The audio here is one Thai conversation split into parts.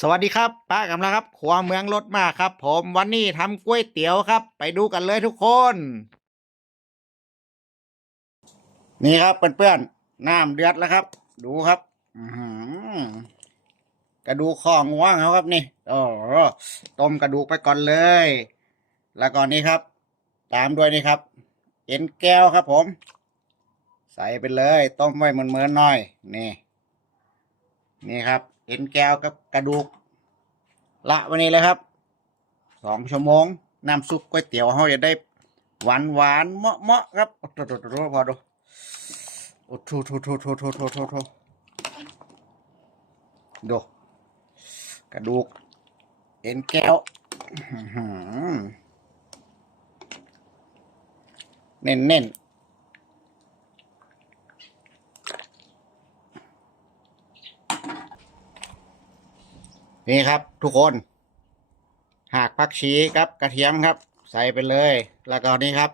สวัสดีครับป้ากำลังครับครัวเมืองรถมากครับ ผมวันนี้ทำก๋วยเตี๋ยวครับ ไปดูกันเลยทุกคน นี่ครับเพื่อนๆน้ำเดือดแล้วครับ ดูครับกระดูกของ่วงเขาครับนี่โอ้ต้มกระดูกไปก่อนเลย แล้วก่อนนี้ครับ ตามด้วยนี่ครับ เอ็นแก้วครับ ผม ใส่ไปเลย ต้มไว้เหมือนๆหน่อย นี่ นี่ครับ เห็นแก้วกับกระดูก ละวันนี้เลยครับสองชั่วโมงน้ำซุปก๋วยเตี๋ยวเขาจะได้หวานหวานเมาะเมาะครับโอ้โหพอดูโอ้โหโอ้โหโอ้โหโอ้โหโอ้โหดูกระดูก เอ็นแก้วเน้นเน้น นี่ครับ ทุกคน หากผักชีครับกระเทียมครับ ใส่ไปเลย แล้วก็นี่ครับ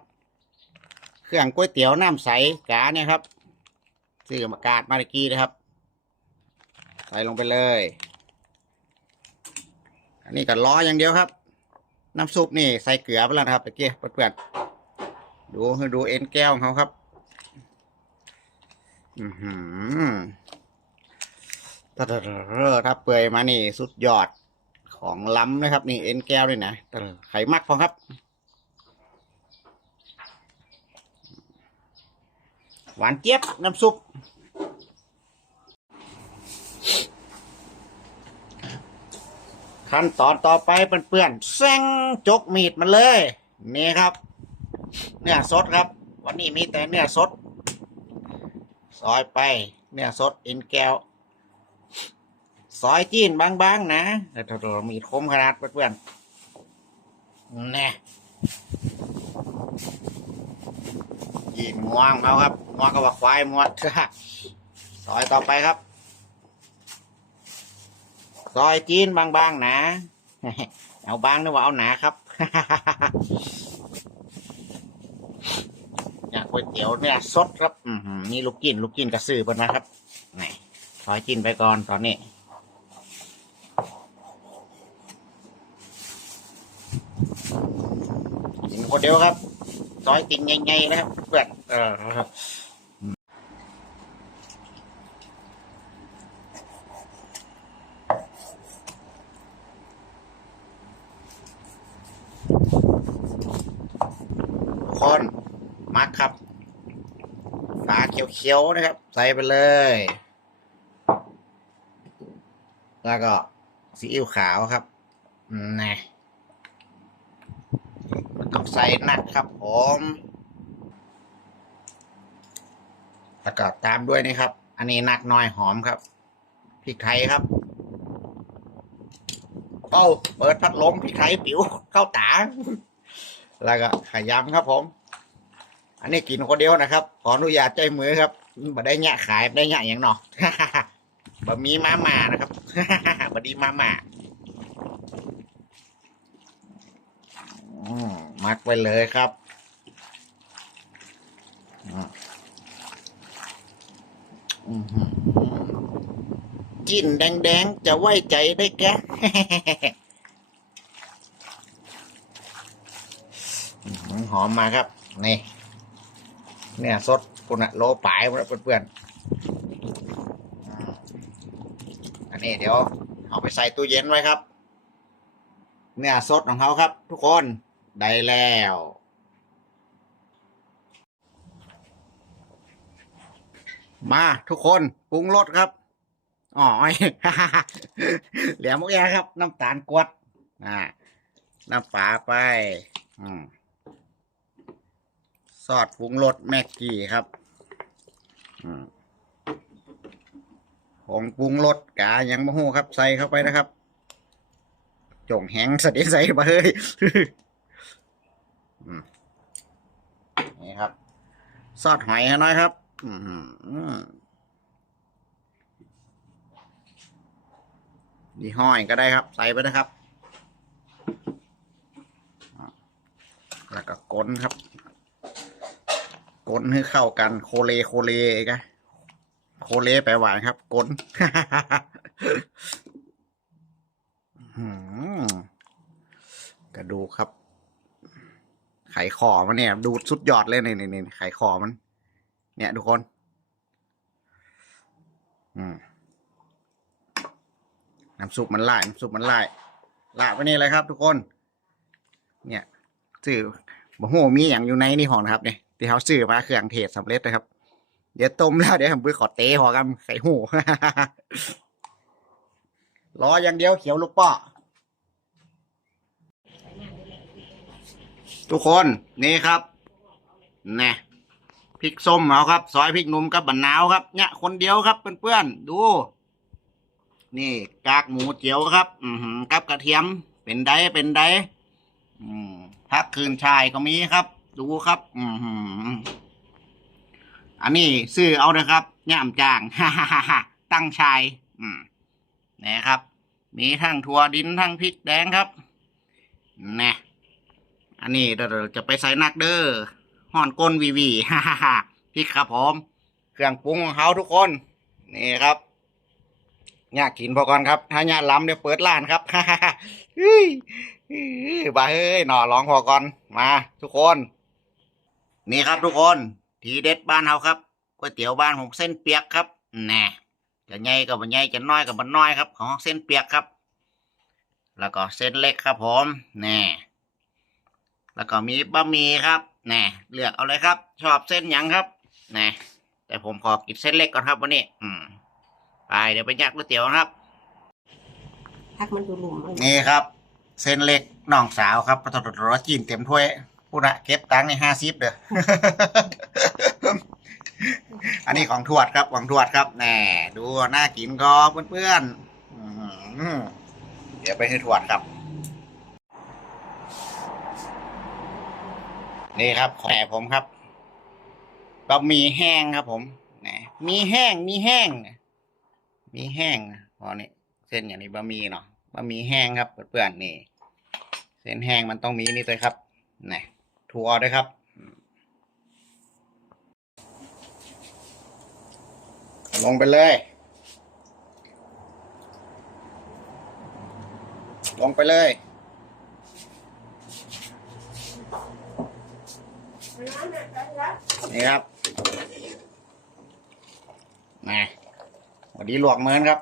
เครื่องก๋วยเตี๋ยวน้ำใสกาเนี่ยครับซื้อมากาดมาตะกี้นะครับ ใส่ลงไปเลย อันนี้ก็ล้ออย่างเดียวครับ น้ำซุปนี่ใส่เกลือไปแล้วนะครับตะกี้เพื่อนๆดูให้ดูเอ็นแก้วของเขาครับ อือหือ ถ้าถ้าเปื่อยมานี่สุดยอดของล้ำนะครับ นี่เอ็นแก้วด้วยนะไขมักพอครับ หวานเจี๊ยบน้ำซุปขั้นตอนต่อไปเปื่อนๆแซงจกมีดมันเลย นี่ครับ เนื้อสดครับ วันนี้มีแต่เนื้อสด ซอยไปเนื้อสดเอ็นแก้ว ซอยจีนบางๆนะแต่ถ้ามีคมขนาดเพื่อนๆแน่ยีนง่วงเขาครับง่วงก็ว่าควายมวดซอยต่อไปครับ ซอยจีนบางๆนะเอาบางนึกว่าเอาหนาครับเนี่ยก๋วยเตี๋ยวเนี่ยสดครับนี่ลูกกินลูกกินกระสือเพิ่นนะครับนี่ซอยจีนไปก่อนตอนนี้ กินคนเดียวครับซอยติ่งใหญ่ๆนะครับเพื่อนเออครับทุกคนมาครับฝาเขียวๆนะครับ ใส่ไปเลย แล้วก็ซีอิ๊วขาวครับนะต้องใส่หนักครับผมแล้วก็ตามด้วยนี่ครับ อันนี้หนักน้อยหอมครับพริกไทยครับเอ้าเปิดพัดลมพริกไทยปิวเข้าตา แล้วก็ขยำครับผม อันนี้กินคนเดียวนะครับ ขออนุญาตใจมือครับบ่ได้แงะขายบ่ได้แงะอย่างหนอบะมีมาม่านะครับบดีมาม่า อื มักไปเลยครับจิ้นแดงๆ จะไว้ใจได้แกหอมมาครับ นี่ เนี่ยสดปุ่นอะโลปลายมดแล้วเพื่อนๆอันนี้เดี๋ยว เอาไปใส่ตู้เย็นไว้ครับ เนื้อสดของเขาครับ ทุกคน ได้แล้ว มาทุกคนปรุงรสครับอ๋อเหลียมุกแยครับ น้ำตาลกวดอ่าน้ำปลาไป อืมซอสปรุงรสแม็กกี้ครับอืมผงปรุงรสกายังมะฮูครับ ใส่เข้าไปนะครับจงแหงสะดิใส่มาเฮ้ย อืมนี่ครับ ซอสหอยให้น่อยครับยี่ห้อยก็ได้ครับ ใส่ไปนะครับ แล้วก็ก้นครับก้นให้เข้ากัน โคเลโคเลกันโคเลแปลหว่าครับก้นกระดูกครับ ไขคอมันเนี่ย ดูดสุดยอดเลยนี่นี่นี่ไขคอมัน เนี่ยทุกคน อืมน้ำซุปมันไหลน้ำซุปมันไหล่ละไปนี่เลยครับ ทุกคน เนี่ยซื้อบะโหมีอย่างอยู่ในนี่ของนะครับเนี่ยที่เขาซื้อมาเครื่องเทศสำเร็จนะครับ เดี๋ยวต้มแล้วเดี๋ยวผมไปขอเตะพอกันไข่หูรออย่างเดียวเขียวลูกป้อ ทุกคนนี่ครับแน่พริกส้มเอาครับ ซอยพริกหนุ่มกับบันนาวครับเนี่ยคนเดียวครับเพื่อนๆดู นี่กากหมูเจียวครับ อืกับกระเทียมเป็นไดเป็นไดอืมพักคืนชายก็มีครับ ดูครับ อือหืออันนี้ซื้อเอานะครับย่ามจางฮ่าฮ่าฮ่าฮ่าตั้งชาย อืมนะครับ มีทั้งถั่วดินทั้งพริกแดงครับนะ อันนี้เดี๋ยวจะไปใส่นักเด้อห่อนก้นวีวีฮ่าฮ่าฮ่าพริกครับผมเครื่องปรุงของเขาทุกคน นี่ครับอยากกินพอก่อนครับ ถ้าญาติล้ำเดี๋ยวเปิดร้านครับฮ่าฮ่าฮ่าเฮ้ยบ้าเฮ้ยหน่อร้องพอก่อนมา ทุกคน นี่ครับทุกคน ทีเด็ดบ้านเฮาครับก๋วยเตี๋ยวบ้านผมเส้นเปียกครับแน่จะใหญ่กับบ่ใหญ่จะน้อยกับบ่น้อยครับ ของเส้นเปียกครับ แล้วก็เส้นเล็กครับผมแน่ แล้วก็มีบะหมี่ครับแน่เลือกเอาเลยครับ ชอบเส้นหยังครับแน่แต่ผมขอกินเส้นเล็กก่อนครับวันนี้ อืมไปเดี๋ยวไปยักก๋วยเตี๋ยวครับ พักมันดูหลุมเลยนี่ครับ เส้นเล็กน้องสาวครับปลาทอดร้อนจีนเต็มถ้วยพูดนะเก็บตังค์ในห้าสิบเด้อ อันนี้ของทวดครับของทวดครับแน่ดูน่ากินก็เพื่อนๆอื้อหือเดี๋ยวไปให้ทวดครับ นี่ครับแม่ผมครับบะหมี่แห้งครับ ผมแหนมีแห้งมีแห้งมีแห้งพอนี่เส้นอย่างนี้บะหมี่เนาะบะหมี่แห้งครับเพื่อนๆนี่ เส้นแห้งมันต้องมีนี่ด้วยครับนี่ถั่วด้วยครับลงไปเลย ลงไปเลย นี่ครับมาวันนี้ลวกเหมือนครับ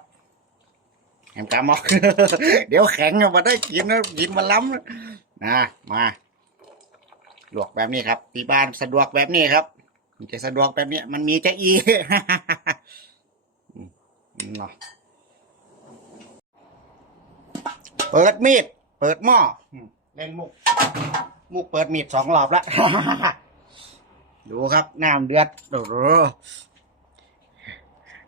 แหมกามอก เดี๋ยวแข็งอะมาได้กินนะกินมาล้ำนะนะมาหลวกแบบนี้ครับที่บ้านสะดวกแบบนี้ครับมันจะสะดวกแบบนี้มันมีจะอีเนาะเปิดมีด เปิดหม้อเล่นมุก มุกเปิดมีดสองรอบละ ดูครับน้ำเดือดโอ้โห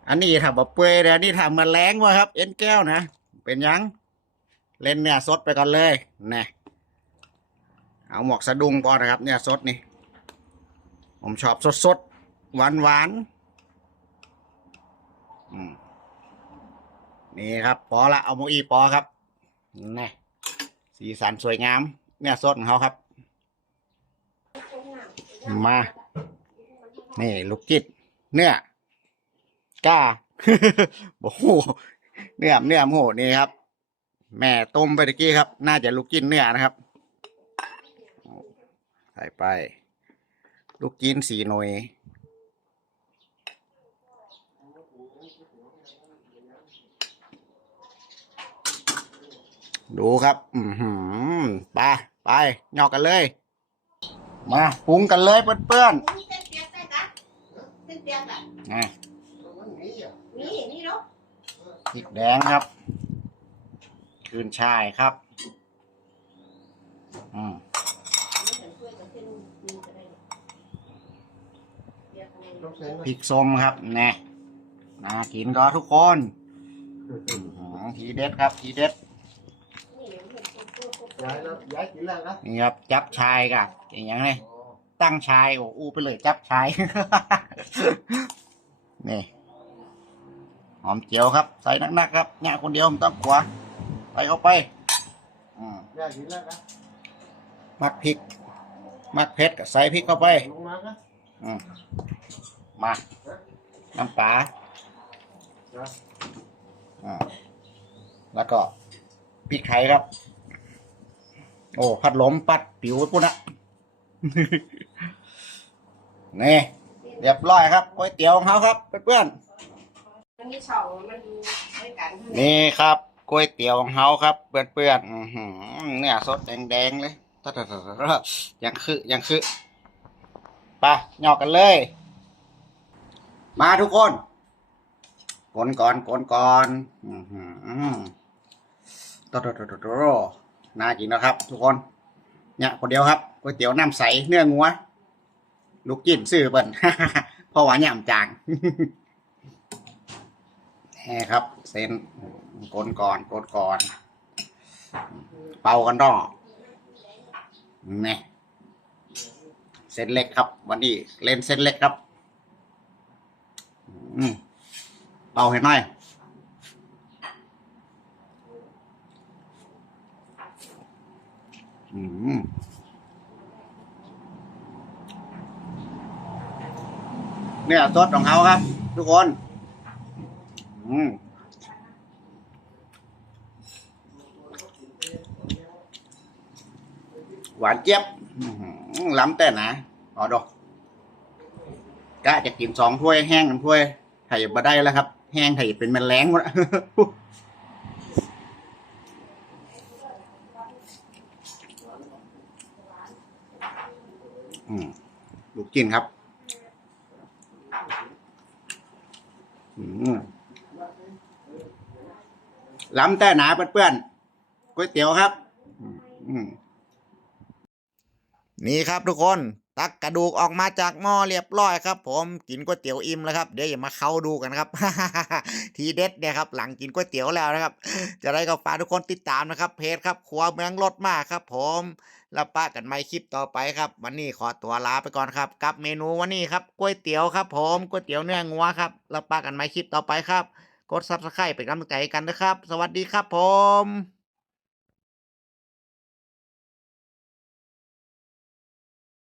อันนี้ทำแบบเปื่อยเลยอันนี้ทำมาแรงวะครับ เอ็นแก้วนะ เป็นยัง เล่นเนี่ยสดไปก่อนเลยนะเอาหมวกสะดุ้งก่อนนะครับ เนี่ยสดนี่ ผมชอบสดสดหวานหวานนี่ครับพอละเอาโมอีพอครับนี่สีสันสวยงาม เนี่ยสดของเขาครับ มา นี่ลูกจิตเนื้อกล้าโอ้โหเนื้อเนื้อโหนี่ครับ แม่ต้มไปตะกี้ครับ น่าจะลูกจิ้นเนื้อนะครับใส่ไป ลูกจิ้นสี่หน่วยดูครับ อือหือไปไปยอกกันเลย มาปรุงกันเลยเพื่อนเส้นเปียกได้กะ เส้นเปียกอะๆนะมีนี่เนาะพริกแดงครับคืนชายครับอืมพริกส้มครับแน่น่ากินก็ทุกคนอื้อหือทีเด็ดครับทีเด็ดย้ายแล้วย้ายกินแล้วนะนี่ครับจับชายกับอย่างยังไง ตั้งชาย โอ้อูไปเลยจับชาย นี่หอมเจียวครับ ใส่นักๆครับเนี่ยคนเดียวมันต้องกลัวไปเข้าไปอืมย้ายกินแล้วนะมักพริก มักเผ็ดก็ใส่พริกเข้าไปลงมานะอืมมาน้ำปลานะอ่าแล้วก็พริกไทยครับ โอ้ พัดลมปัด ปิวปุ๊นะ นี่เรียบร้อยครับก๋วยเตี๋ยวของเขาครับเพื่อนๆมันมีช่องมันดูใช้กันนี่ครับก๋วยเตี๋ยวของเฮาครับเปื่อนๆอื้อหือเนี่ยสดแดงๆเลยตะตะตะตะตะยังคือยังคือไปหยอกกันเลย มาทุกคนกนก่อนกนก่อนอื้อหือตะตะตะตะตะน่ากินนะครับ ทุกคน เนี่ยคนเดียวครับก๋วยเตี๋ยวน้ำใสเนื้องัว ลูกจิ้นซื้อเปิ้นเพราะว่าย่ำจางแห่ครับ เส้นกลก่อนกลก่อน เป่ากันรอนี่เส้นเล็กครับ วันนี้เล่นเส้นเล็กครับอืมเป่าให้หน่อย อืมเนี่ยสดของเขาครับ ทุกคน อืมหวานเจี๊ยบอื้อหือล้ำแต่นะอ๋อดอกกะจะกินสองถ้วยแห้งหนึ่งถ้วยไถ่มาได้แล้วครับ แห้งไถ่เป็นแมลงหมด อืมลูกกินครับ อืมล้ำแต่หนาเพื่อนๆก๋วยเตี๋ยวครับ อืมนี่ครับทุกคนตักกระดูกออกมาจากหม้อเรียบร้อยครับ ผมกินก๋วยเตี๋ยวอิ่มแล้วครับเดี๋ยวอย่ามาเข้าดูกันครับ ทีเด็ดเนี่ยครับหลังกินก๋วยเตี๋ยวแล้วนะครับ จะได้ก็ฝากทุกคนติดตามนะครับ เพจครับครัวเมืองรสมากครับ ผม แล้วป้ากันไม่คลิปต่อไปครับ วันนี้ขอตัวลาไปก่อนครับ กับเมนูวันนี้ครับก๋วยเตี๋ยวครับ ผมก๋วยเตี๋ยวเนื้องัวครับแล้วป้ากันไม่คลิปต่อไปครับ กดซับสไครป์เป็นกำลังใจกันนะครับ สวัสดีครับผม